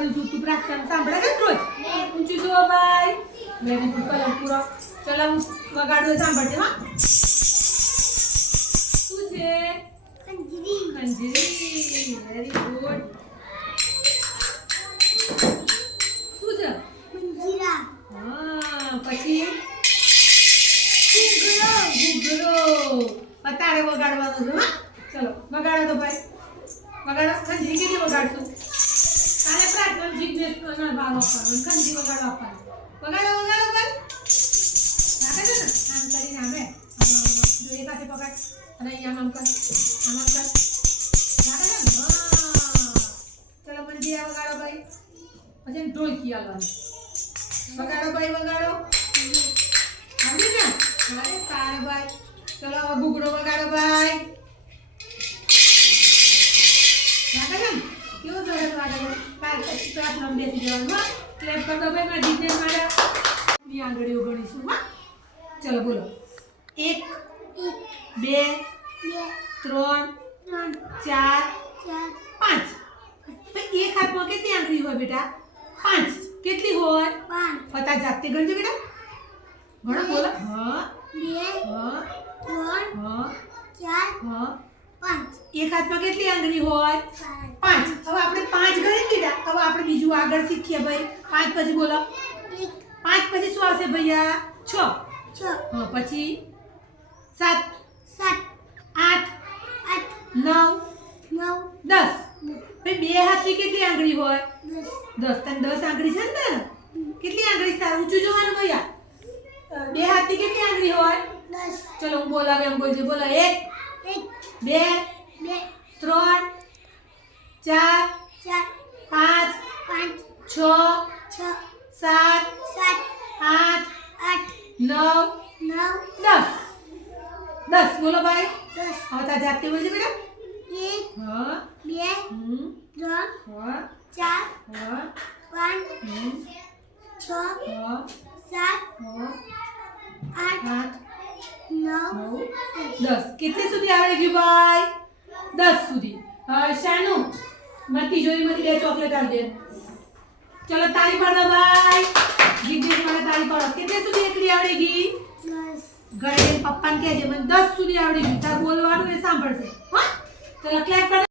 વગાડું છું તું પ્રાર્થના સાંભળે છે રોજ? ઊંચી જુઓ ભાઈ. વેરી ગુડ કલર પૂરો. ચલો હું વગાડું સાંભળજે હા. શું છે? ખંજરી. વેરી ગુડ શું છે? હા પછી? ઘૂઘરો. અત્યારે વગાડવાનું છે હા. ચલો વગાડો તો ભાઈ. વગાડો. ખંજરી કેવી વગાડશું? કાલે પ્રાર્થના જીજ્ઞેસ ના ભાવ આપવાનો ખંજરી વગાડો આપવાનો. વગાડો વગાડો ભાઈ રાખે છે ને? આમ કરીને આવે. આમ આમ આમ. જો એક હાથે પકડ. અને અહીંયા આમ કર. આમ કર. લાગે છે ને? ચલો મંજીરા વગાડો ભાઈ. પછી ઢોલકી આવવાની વગાડો ભાઈ, વગાડો. આવડી ને તારે ભાઈ. ચલો ઘૂઘરો વગાડો ભાઈ. કાલ પછી પ્રાર્થના બેસી જવાનું હા ક્લેપ ગણીશું? ચલો બોલો. એક બે ત્રણ, ચાર, પાંચ. તો એક કેટલી આંગળી હોય બેટા? પાંચ. કેટલી હોય? ફતા જાતે ગણજો બેટા. બોલો. હા. એક હાથમાં કેટલી આંગળી હોય? પાંચ. હવે આપણે પાંચ ગણી લીધા હવે આપણે બીજું આગળ શીખીએ ભાઈ. પાંચ પછી બોલો. પાંચ પછી શું આવશે ભૈયા? છ. હા પછી સાત. આઠ. નવ. દસ. ભાઈ બે હાથની કેટલી આંગળી હોય? દસ. તને દસ આંગળી છે ને? કેટલી આંગળી તાર? ઊંચું જોવાનું ભૈયા? અ, બે હાથની કેટલી આંગળી હોય? ચલો હું બોલાવે એમ બોલજે. બોલો એક. બે. ત્રણ ચાર પાંચ છ સાત આઠ નવ દસ. દસ બોલો ભાઈ. હવે તાર જાતે બોલજે બેટા? હા હમ હા ચાર હા પાંચ હમ છ હા સાત હા આઠ આઠ નવ નવ દસ. કેટલી સુધી આવડી ગયું ભાઈ? દસ સુધી. શાનું મતી જોઈ મતી બે ચોકલેટ આપજે. ચલો તાળી પાડો ભાઈ. જીજેશ મને તાળી પાડો. કેટલી સુધી એકલી આવડી ગઈ ઘરે પપ્પાને કહેજે મને દસ સુધી આવડી ગયું તાર બોલવાનું એ સાંભળશે. હા? ચલો ક્લેપ